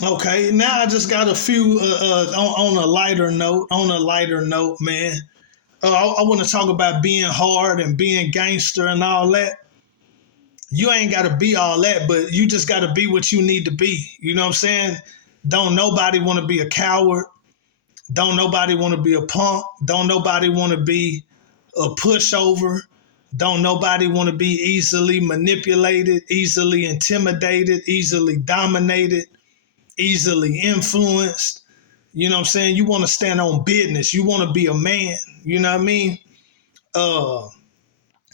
Okay, now I just got a few on a lighter note. On a lighter note, man, I want to talk about being hard and being gangster and all that. You ain't got to be all that, but you just got to be what you need to be. You know what I'm saying? Don't nobody want to be a coward. Don't nobody want to be a punk. Don't nobody want to be a pushover. Don't nobody want to be easily manipulated, easily intimidated, easily dominated, easily influenced. You know what I'm saying? You want to stand on business. You want to be a man. You know what I mean? Uh,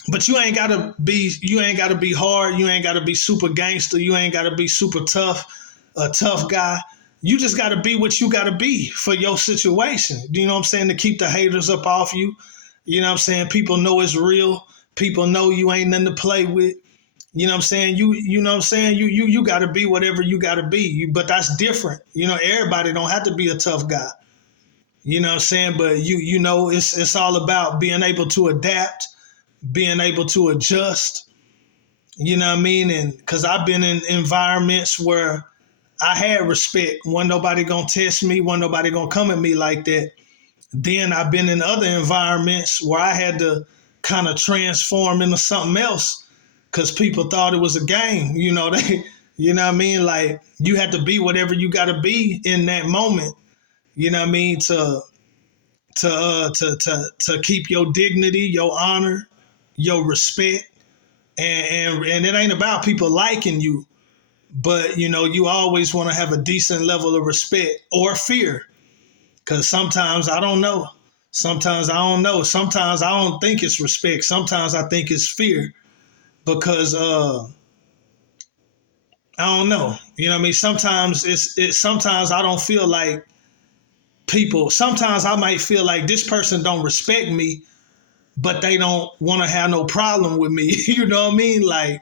but you ain't gotta be hard. You ain't gotta be super gangster. You ain't gotta be super tough, a tough guy. You just gotta be what you gotta be for your situation. You know what I'm saying? To keep the haters up off you. You know what I'm saying? People know it's real. People know you ain't nothing to play with. You know what I'm saying? You know what I'm saying? You gotta be whatever you gotta be. But that's different. You know, everybody don't have to be a tough guy. You know what I'm saying? But you know, it's all about being able to adapt, being able to adjust. You know what I mean? And because I've been in environments where I had respect. Wasn't nobody gonna test me. Wasn't nobody gonna come at me like that. Then I've been in other environments where I had to kind of transform into something else because people thought it was a game. You know, you know what I mean? Like you had to be whatever you got to be in that moment. You know what I mean? To keep your dignity, your honor, your respect, and it ain't about people liking you, but you know you always want to have a decent level of respect or fear, because sometimes I don't know. Sometimes I don't know. Sometimes I don't think it's respect. Sometimes I think it's fear because I don't know. You know what I mean? Sometimes sometimes I don't feel like people. Sometimes I might feel like this person don't respect me, but they don't want to have no problem with me. You know what I mean? Like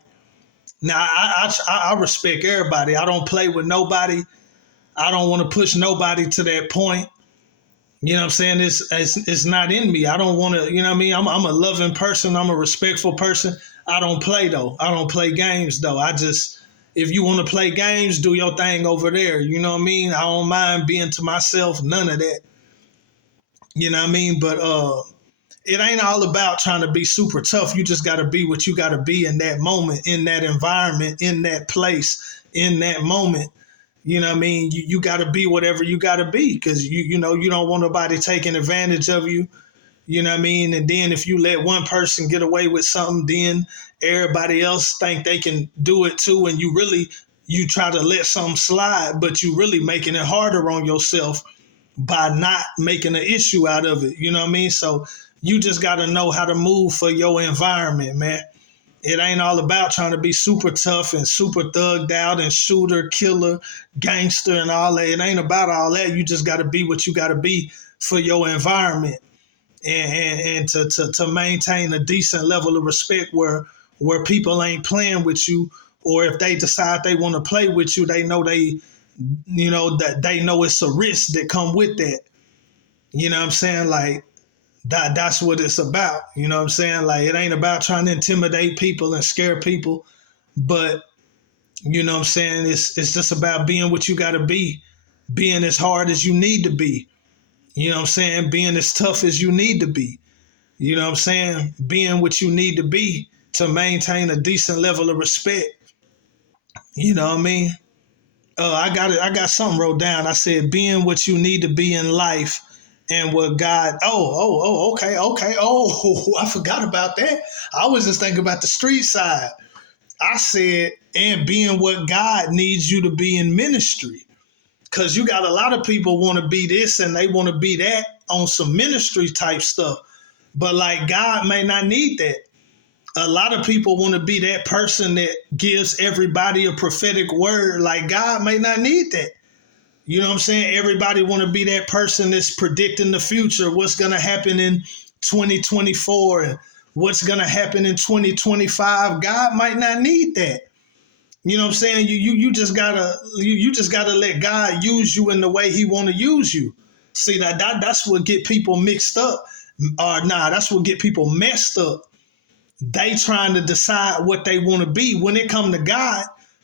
now, I respect everybody. I don't play with nobody. I don't want to push nobody to that point. You know what I'm saying? It's not in me. I don't want to. You know what I mean? I'm a loving person. I'm a respectful person. I don't play though. I don't play games though. I just if you want to play games, do your thing over there. You know what I mean? I don't mind being to myself. None of that. You know what I mean? But it ain't all about trying to be super tough. You just got to be what you got to be in that moment, in that environment, in that place, in that moment. You know what I mean? You got to be whatever you got to be because you know you don't want nobody taking advantage of you. You know what I mean? And then if you let one person get away with something, then everybody else think they can do it too, and you try to let something slide, but you really making it harder on yourself by not making an issue out of it. You know what I mean? So you just got to know how to move for your environment, man. It ain't all about trying to be super tough and super thugged out and shooter, killer, gangster, and all that. It ain't about all that. You just got to be what you got to be for your environment and to maintain a decent level of respect where people ain't playing with you, or if they decide they want to play with you, you know that they know it's a risk that come with that. You know what I'm saying? Like that's what it's about. You know what I'm saying? Like it ain't about trying to intimidate people and scare people, but you know what I'm saying? It's just about being what you gotta be, being as hard as you need to be. You know what I'm saying? Being as tough as you need to be. You know what I'm saying? Being what you need to be to maintain a decent level of respect. You know what I mean? I got it. I got something wrote down. I said, being what you need to be in life and what God. Okay, okay. Oh, I forgot about that. I was just thinking about the street side. I said, and being what God needs you to be in ministry. Because you got a lot of people want to be this and they want to be that on some ministry type stuff. But like God may not need that. A lot of people want to be that person that gives everybody a prophetic word. Like God may not need that. You know what I'm saying? Everybody want to be that person that's predicting the future, what's going to happen in 2024 and what's going to happen in 2025. God might not need that. You know what I'm saying? You just gotta let God use you in the way He want to use you. See that's what get people mixed up, or that's what get people messed up. They trying to decide what they want to be. When it come to God,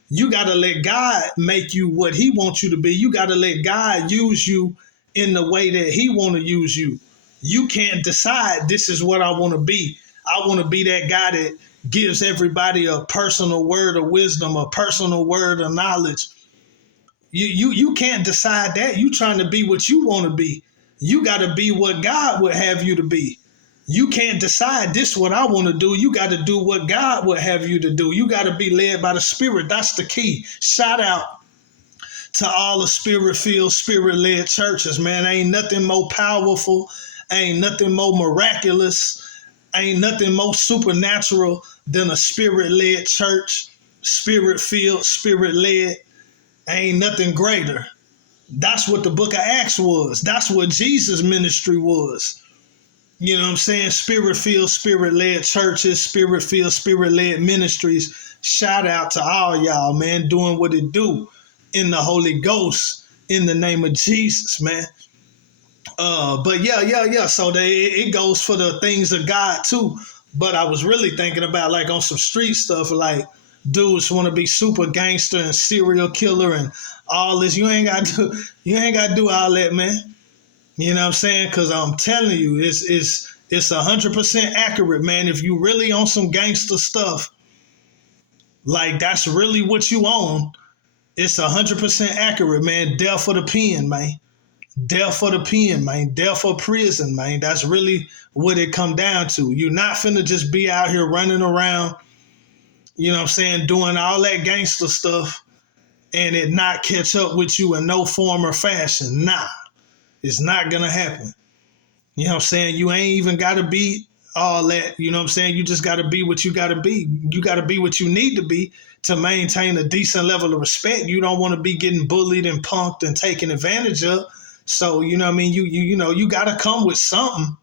You got to let God make you what he wants you to be. You got to let God use you in the way that he want to use you. You can't decide this is what I want to be. I want to be that guy that gives everybody a personal word of wisdom, a personal word of knowledge. You can't decide that. You trying to be what you want to be. You got to be what God would have you to be. You can't decide this is what I want to do. You got to do what God would have you to do. You got to be led by the Spirit. That's the key. Shout out to all the Spirit-filled, Spirit-led churches, man. Ain't nothing more powerful. Ain't nothing more miraculous. Ain't nothing more supernatural than a Spirit-led church. Spirit-filled, Spirit-led. Ain't nothing greater. That's what the book of Acts was. That's what Jesus' ministry was. You know what I'm saying? Spirit-filled, Spirit-led churches, Spirit-filled, Spirit-led ministries. Shout out to all y'all, man, doing what it do in the Holy Ghost in the name of Jesus, man. But yeah. So it goes for the things of God too. But I was really thinking about like on some street stuff, like dudes want to be super gangster and serial killer and all this. You ain't got to do all that, man. You know what I'm saying? Because I'm telling you, it's 100% accurate, man. If you really on some gangster stuff, like that's really what you own, it's 100% accurate, man. Death for the pen, man. Death for the pen, man. Death for prison, man. That's really what it come down to. You're not finna just be out here running around, you know what I'm saying, doing all that gangster stuff and it not catch up with you in no form or fashion. Nah, it's not gonna happen. You know what I'm saying? You ain't even gotta be all that, you know what I'm saying? You just gotta be what you gotta be. You gotta be what you need to be to maintain a decent level of respect. You don't want to be getting bullied and punked and taken advantage of. So, you know what I mean? You got to come with something,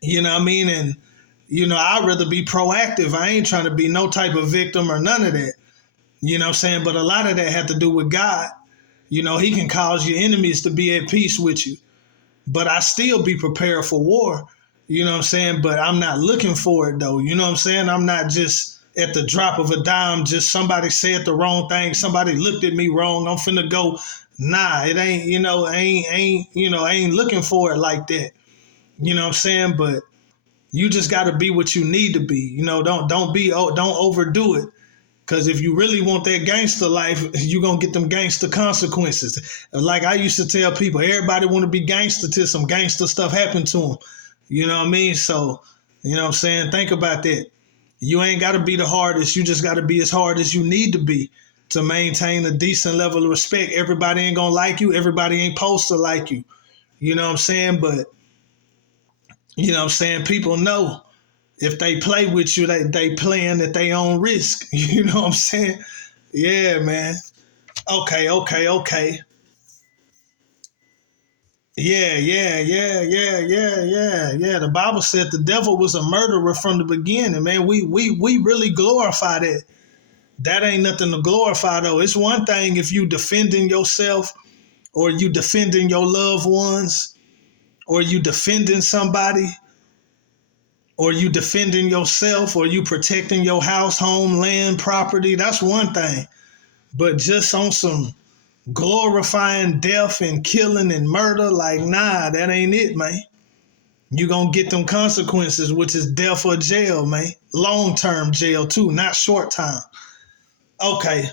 you know what I mean? And, I'd rather be proactive. I ain't trying to be no type of victim or none of that, you know what I'm saying? But a lot of that had to do with God. He can cause your enemies to be at peace with you, but I still be prepared for war, you know what I'm saying? But I'm not looking for it though, you know what I'm saying? I'm not just at the drop of a dime, just somebody said the wrong thing, somebody looked at me wrong, I'm finna go. Nah, it ain't, I ain't looking for it like that. You know what I'm saying? But you just got to be what you need to be. Don't overdo it. Because if you really want that gangster life, you're going to get them gangster consequences. Like I used to tell people, everybody want to be gangster till some gangster stuff happened to them. You know what I mean? So, you know what I'm saying? Think about that. You ain't got to be the hardest. You just got to be as hard as you need to be to maintain a decent level of respect. Everybody ain't going to like you. Everybody ain't supposed to like you. You know what I'm saying? But, you know what I'm saying? People know if they play with you, they playing at their own risk. You know what I'm saying? Yeah, man. Okay. Yeah. The Bible said the devil was a murderer from the beginning, man. We really glorify that. That ain't nothing to glorify though. It's one thing if you defending yourself or you defending your loved ones or you defending somebody or you defending yourself or you protecting your house, home, land, property. That's one thing. But just on some glorifying death and killing and murder, like, nah, that ain't it, man. You gonna get them consequences, which is death or jail, man. Long-term jail too, not short time. Okay,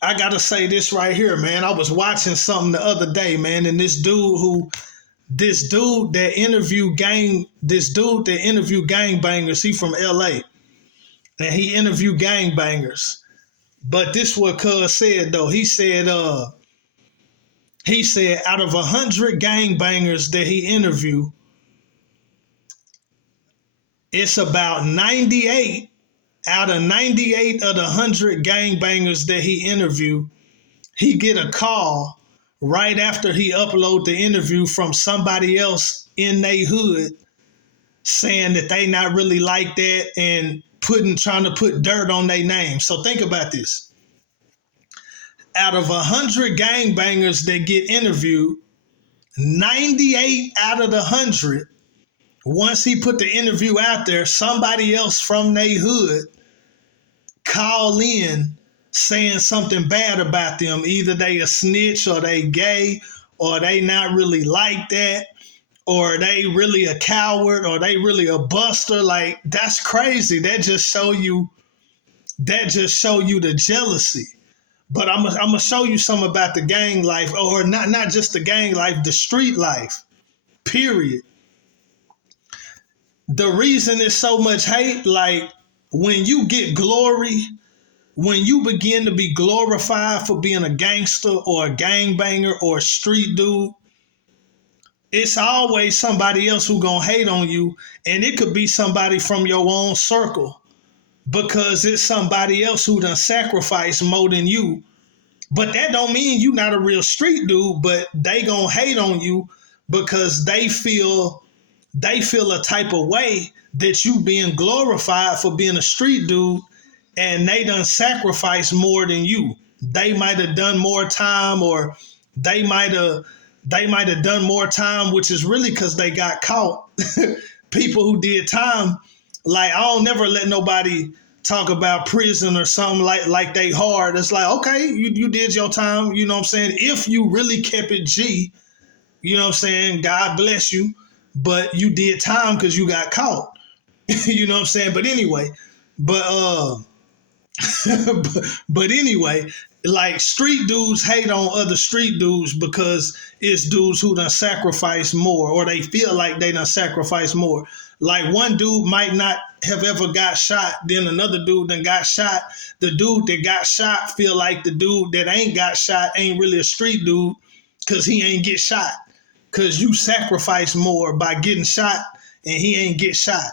I gotta say this right here, man. I was watching something the other day, man, and this dude that interviewed gangbangers, he from LA, and he interviewed gangbangers. But this what Cuz said though. He said out of 100 gangbangers that he interviewed, it's about 98 out of 98 of the 100 gangbangers that he interviewed, he get a call right after he upload the interview from somebody else in their hood saying that they not really like that and trying to put dirt on their name. So think about this. Out of 100 gangbangers that get interviewed, 98 out of the 100, once he put the interview out there, somebody else from their hood call in saying something bad about them. Either they a snitch or they gay or they not really like that or they really a coward or they really a buster. Like that's crazy. That just show you the jealousy. But I'm gonna show you something about the gang life, or not just the gang life, the street life. Period. The reason is so much hate, like when you get glory, when you begin to be glorified for being a gangster or a gangbanger or a street dude, it's always somebody else who gonna hate on you, and it could be somebody from your own circle because it's somebody else who done sacrificed more than you. But that don't mean you not a real street dude, but they gonna hate on you because they feel a type of way that you being glorified for being a street dude, and they done sacrificed more than you. They might have done more time, or they might have done more time, which is really because they got caught. People who did time, like I don't never let nobody talk about prison or something like they hard. It's like, okay, you did your time, you know what I'm saying? If you really kept it G, you know what I'm saying? God bless you. But you did time because you got caught. You know what I'm saying? But anyway, but but anyway, like street dudes hate on other street dudes because it's dudes who done sacrificed more, or they feel like they done sacrificed more. Like one dude might not have ever got shot, then another dude done got shot. The dude that got shot feel like the dude that ain't got shot ain't really a street dude because he ain't get shot. Because you sacrifice more by getting shot and he ain't get shot.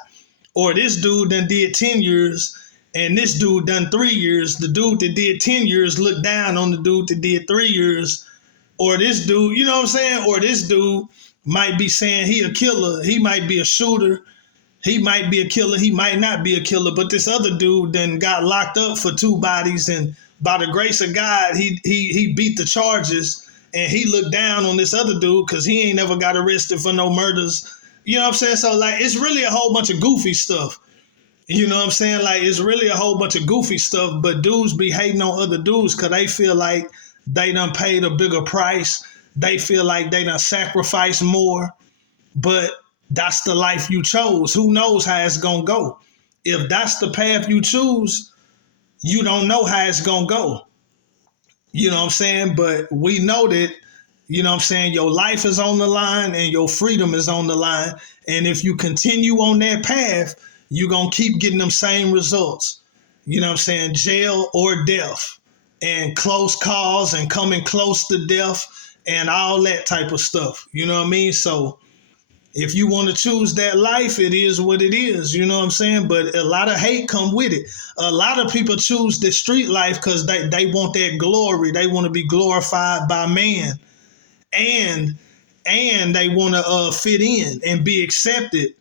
Or this dude done did 10 years and this dude done 3 years. The dude that did 10 years looked down on the dude that did 3 years. Or this dude, you know what I'm saying? Or this dude might be saying he a killer. He might be a shooter. He might be a killer. He might not be a killer. But this other dude then got locked up for 2 bodies, and by the grace of God, he beat the charges, and he looked down on this other dude because he ain't never got arrested for no murders. You know what I'm saying? So like, it's really a whole bunch of goofy stuff. You know what I'm saying? Like, it's really a whole bunch of goofy stuff. But dudes be hating on other dudes because they feel like they done paid a bigger price. They feel like they done sacrificed more. But that's the life you chose. Who knows how it's gonna go? If that's the path you choose, you don't know how it's gonna go. You know what I'm saying? But we know that, you know what I'm saying, your life is on the line and your freedom is on the line. And if you continue on that path, you're gonna keep getting them same results. You know what I'm saying? Jail or death. And close calls and coming close to death and all that type of stuff. You know what I mean? So if you want to choose that life, it is what it is. You know what I'm saying? But a lot of hate come with it. A lot of people choose the street life because they want that glory. They want to be glorified by man. And they want to fit in and be accepted.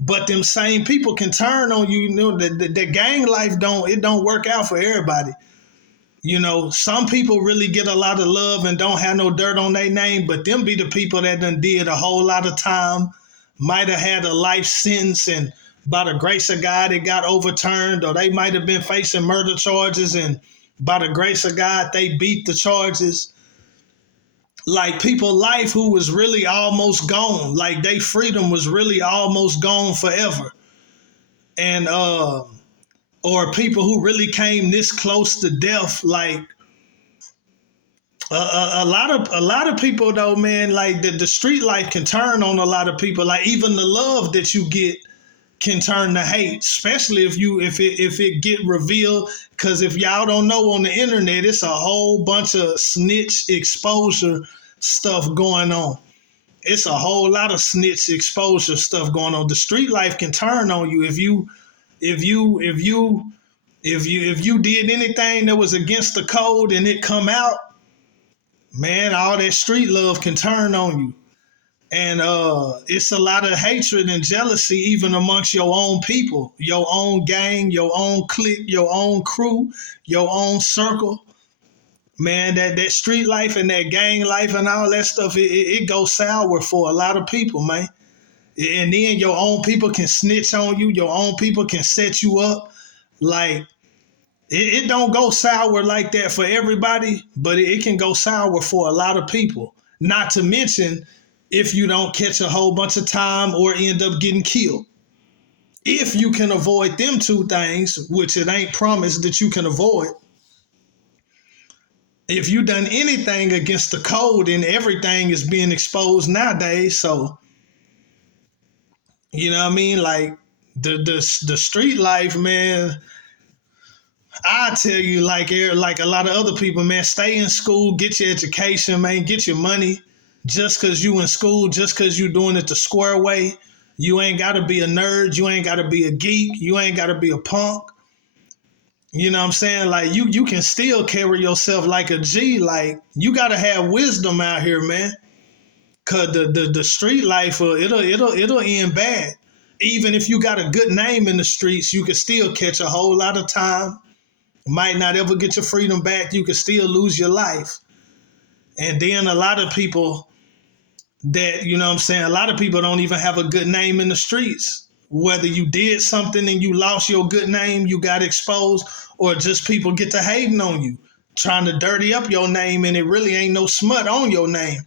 But them same people can turn on you. You know, the gang life don't work out for everybody. You know, some people really get a lot of love and don't have no dirt on their name, but them be the people that done did a whole lot of time, might have had a life sentence, and by the grace of God, it got overturned, or they might have been facing murder charges, and by the grace of God, they beat the charges. Like people life who was really almost gone, like their freedom was really almost gone forever. And or people who really came this close to death, like a lot of people though, man, like the street life can turn on a lot of people. Like even the love that you get can turn to hate, especially if it get revealed. Because if y'all don't know, on the internet, it's a whole bunch of snitch exposure stuff going on. It's a whole lot of snitch exposure stuff going on. The street life can turn on you if you did anything that was against the code and it come out. Man, all that street love can turn on you. And it's a lot of hatred and jealousy even amongst your own people, your own gang, your own clique, your own crew, your own circle. Man, that street life and that gang life and all that stuff, it goes sour for a lot of people, man. And then your own people can snitch on you. Your own people can set you up. Like, It don't go sour like that for everybody, but it can go sour for a lot of people. Not to mention if you don't catch a whole bunch of time or end up getting killed. If you can avoid them two things, which it ain't promised that you can avoid, if you done anything against the code, and everything is being exposed nowadays. So you know what I mean? Like the street life, man. I tell you, like a lot of other people, man, stay in school, get your education, man, get your money. Just cause you in school, just cause you doing it the square way, you ain't gotta be a nerd, you ain't gotta be a geek, you ain't gotta be a punk. You know what I'm saying? Like you can still carry yourself like a G. Like you gotta have wisdom out here, man. Cause the street life, it'll end bad. Even if you got a good name in the streets, you can still catch a whole lot of time. Might not ever get your freedom back. You can still lose your life. And then a lot of people that, you know what I'm saying, a lot of people don't even have a good name in the streets. Whether you did something and you lost your good name, you got exposed, or just people get to hating on you, trying to dirty up your name, and it really ain't no smut on your name.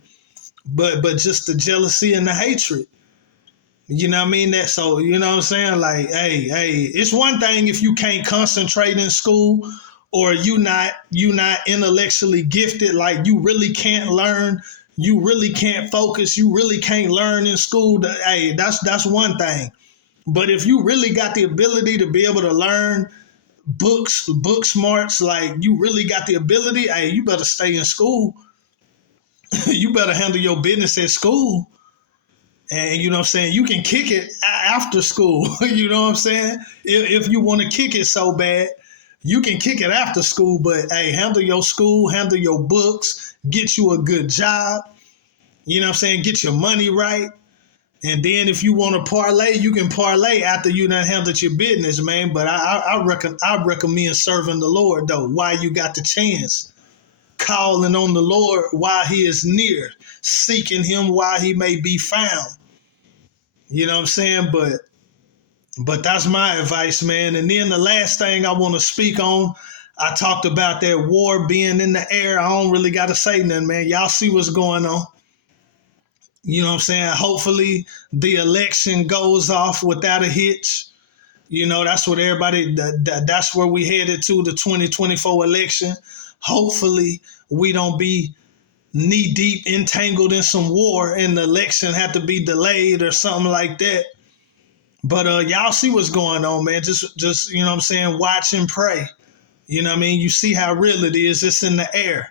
But just the jealousy and the hatred. You know what I mean? That so you know what I'm saying? Like, hey, it's one thing if you can't concentrate in school, or you not intellectually gifted, like you really can't learn, you really can't focus, you really can't learn in school. Hey, that's one thing. But if you really got the ability to be able to learn book smarts, like you really got the ability, hey, you better stay in school. You better handle your business at school. And you know what I'm saying? You can kick it after school. You know what I'm saying? If you want to kick it so bad, you can kick it after school. But hey, handle your school, handle your books, get you a good job. You know what I'm saying? Get your money right. And then if you want to parlay, you can parlay after you done handled your business, man. But I recommend serving the Lord, though, while you got the chance. Calling on the Lord while he is near, seeking him while he may be found. You know what I'm saying? But that's my advice, man. And then the last thing I want to speak on, I talked about that war being in the air. I don't really got to say nothing, man. Y'all see what's going on. You know what I'm saying? Hopefully the election goes off without a hitch. You know, that's what everybody, that's where we headed to, the 2024 election. Hopefully we don't be knee deep entangled in some war and the election have to be delayed or something like that. But y'all see what's going on, man. Just you know what I'm saying, watch and pray. You know what I mean? You see how real it is. It's in the air.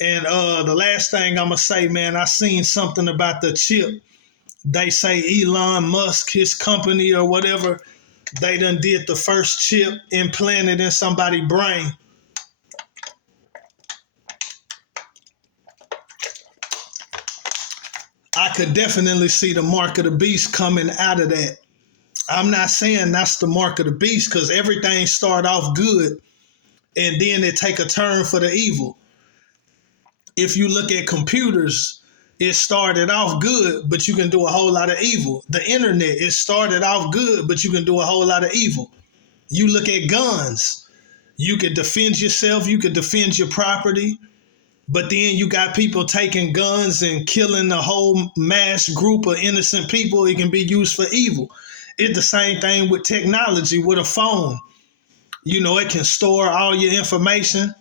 And the last thing I'm gonna say, man, I seen something about the chip. They say Elon Musk, his company or whatever, they done did the first chip implanted in somebody's brain. I could definitely see the mark of the beast coming out of that. I'm not saying that's the mark of the beast, because everything start off good and then it take a turn for the evil. If you look at computers, it started off good, but you can do a whole lot of evil. The internet, it started off good, but you can do a whole lot of evil. You look at guns, you could defend yourself, you could defend your property, but then you got people taking guns and killing a whole mass group of innocent people. It can be used for evil. It's the same thing with technology, with a phone. You know, it can store all your information.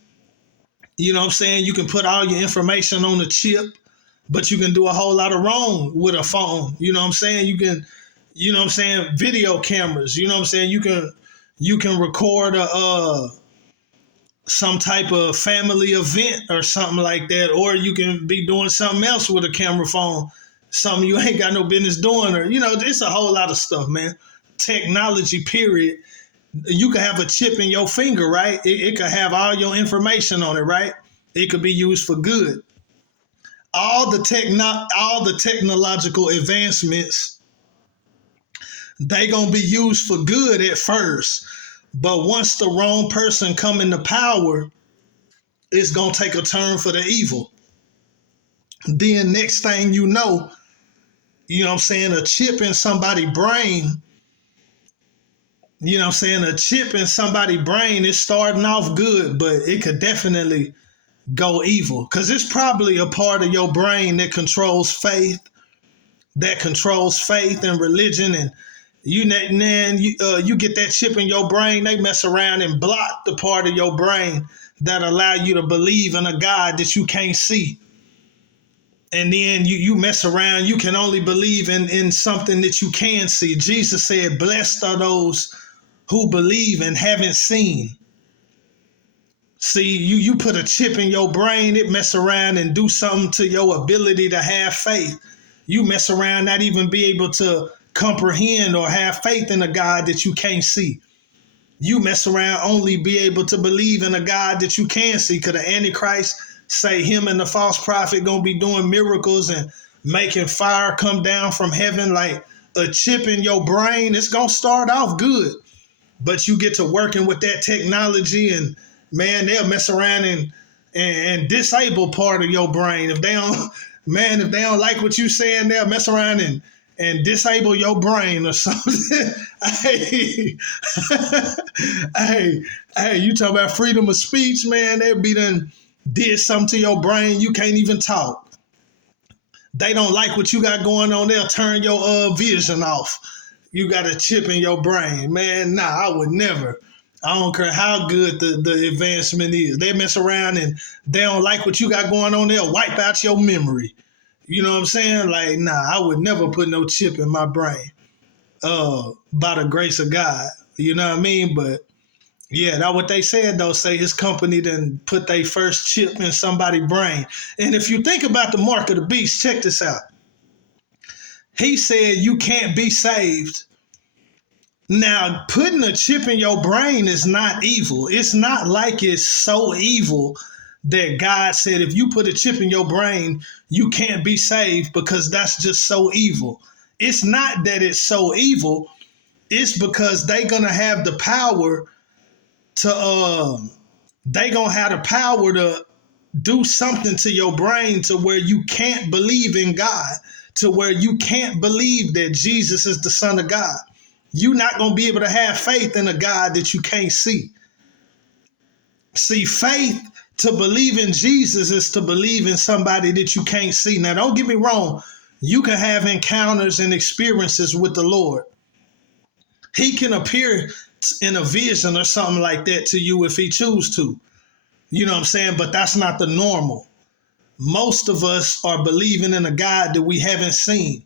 You know what I'm saying? You can put all your information on a chip, but you can do a whole lot of wrong with a phone. You know what I'm saying? You can, you know what I'm saying, video cameras. You know what I'm saying? You can record some type of family event or something like that, or you can be doing something else with a camera phone, something you ain't got no business doing, or it's a whole lot of stuff, man. Technology, period. You could have a chip in your finger, right? It could have all your information on it, right? It could be used for good. All the technological advancements, they gonna be used for good at first, but once the wrong person come into power, it's gonna take a turn for the evil. Then next thing you know what I'm saying, a chip in somebody's brain, You know what I'm saying? A chip in somebody's brain is starting off good, but it could definitely go evil because it's probably a part of your brain that controls faith and religion. And you get that chip in your brain, they mess around and block the part of your brain that allow you to believe in a God that you can't see. And then you mess around, you can only believe in something that you can see. Jesus said, blessed are those who believe and haven't seen. See, you put a chip in your brain, it mess around and do something to your ability to have faith. You mess around, not even be able to comprehend or have faith in a God that you can't see. You mess around, only be able to believe in a God that you can see. Because the Antichrist say him and the false prophet gonna be doing miracles and making fire come down from heaven like a chip in your brain. It's gonna start off good, but you get to working with that technology, and man, they'll mess around and disable part of your brain. If they don't, man, if they don't like what you saying, they'll mess around and disable your brain or something. hey, hey, hey, you talk about freedom of speech, man, they'll be done did something to your brain, you can't even talk. They don't like what you got going on, they'll turn your vision off. You got a chip in your brain. Man, nah, I would never. I don't care how good the advancement is. They mess around and they don't like what you got going on, they'll wipe out your memory. You know what I'm saying? Like, nah, I would never put no chip in my brain by the grace of God. You know what I mean? But yeah, that's what they said, though. Say his company then put their first chip in somebody's brain. And if you think about the mark of the beast, check this out. He said you can't be saved. Now, putting a chip in your brain is not evil. It's not like it's so evil that God said if you put a chip in your brain, you can't be saved because that's just so evil. It's not that it's so evil. It's because they're going to have the power to do something to your brain to where you can't believe in God, to where you can't believe that Jesus is the Son of God. You're not going to be able to have faith in a God that you can't see. See, faith to believe in Jesus is to believe in somebody that you can't see. Now, don't get me wrong. You can have encounters and experiences with the Lord. He can appear in a vision or something like that to you if he chooses to. You know what I'm saying? But that's not the normal. Most of us are believing in a God that we haven't seen,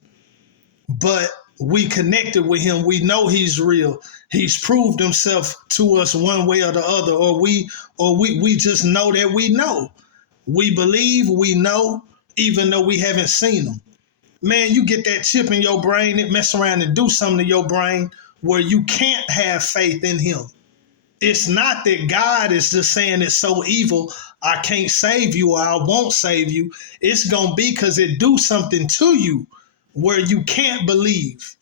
but we connected with him. We know he's real. He's proved himself to us one way or the other, or we just know that we know. We believe, we know, even though we haven't seen him. Man, you get that chip in your brain, it mess around and do something to your brain where you can't have faith in him. It's not that God is just saying it's so evil, I can't save you or I won't save you. It's going to be because it do something to you where you can't believe.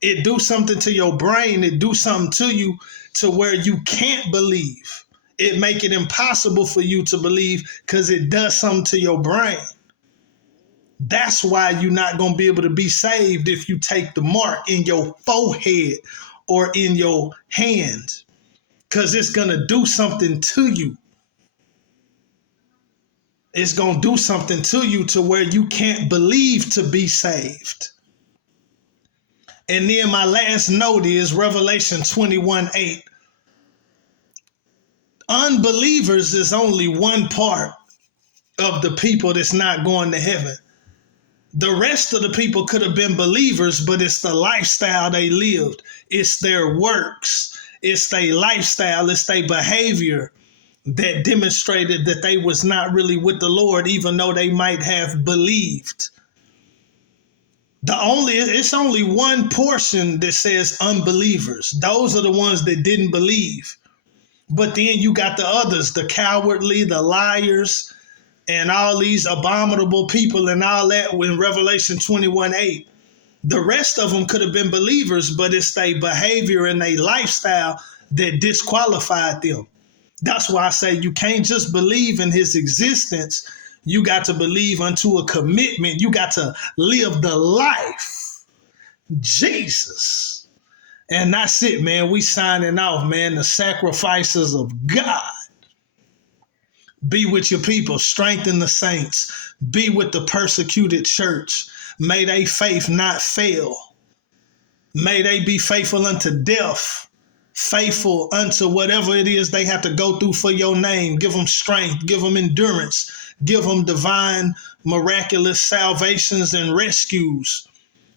It do something to your brain. It do something to you to where you can't believe. It make it impossible for you to believe because it does something to your brain. That's why you're not going to be able to be saved if you take the mark in your forehead or in your hand, because it's going to do something to you. It's going to do something to you to where you can't believe to be saved. And then my last note is Revelation 21:8. Unbelievers is only one part of the people that's not going to heaven. The rest of the people could have been believers, but it's the lifestyle they lived. It's their works. It's their lifestyle. It's their behavior that demonstrated that they was not really with the Lord, even though they might have believed. It's only one portion that says unbelievers. Those are the ones that didn't believe. But then you got the others, the cowardly, the liars, and all these abominable people and all that in Revelation 21:8. The rest of them could have been believers, but it's their behavior and their lifestyle that disqualified them. That's why I say you can't just believe in his existence. You got to believe unto a commitment. You got to live the life. Jesus. And that's it, man. We signing off, man. The sacrifices of God. Be with your people. Strengthen the saints. Be with the persecuted church. May they faith not fail. May they be faithful unto death. Faithful unto whatever it is they have to go through for your name. Give them strength. Give them endurance. Give them divine, miraculous salvations and rescues.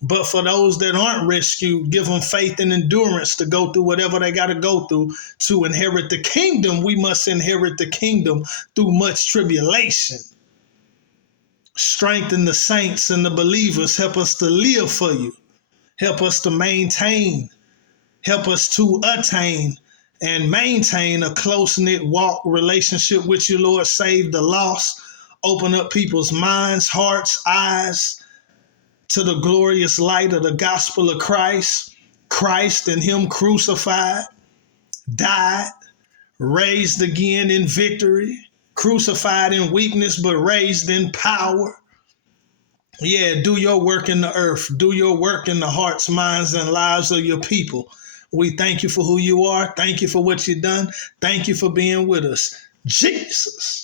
But for those that aren't rescued, give them faith and endurance to go through whatever they got to go through to inherit the kingdom. We must inherit the kingdom through much tribulation. Strengthen the saints and the believers. Help us to live for you. Help us to maintain. Help us to attain and maintain a close-knit walk relationship with you, Lord. Save the lost. Open up people's minds, hearts, eyes to the glorious light of the gospel of Christ. Christ and him crucified, died, raised again in victory, crucified in weakness, but raised in power. Yeah, do your work in the earth. Do your work in the hearts, minds, and lives of your people. We thank you for who you are. Thank you for what you've done. Thank you for being with us. Jesus.